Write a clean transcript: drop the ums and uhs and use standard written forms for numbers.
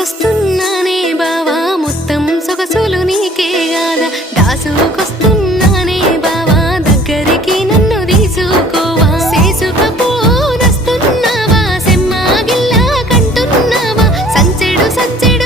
దాసుకొస్తున్నానే బావా మొత్తం సొగసులు నీకే గాదా దాసుకొస్తున్నానే బావా దగ్గరికి నన్ను తీసుకోవా చేసుకపోనస్తున్నావా సెమ్మాగిల్లా కంటున్నావా సంచెడు సంచెడు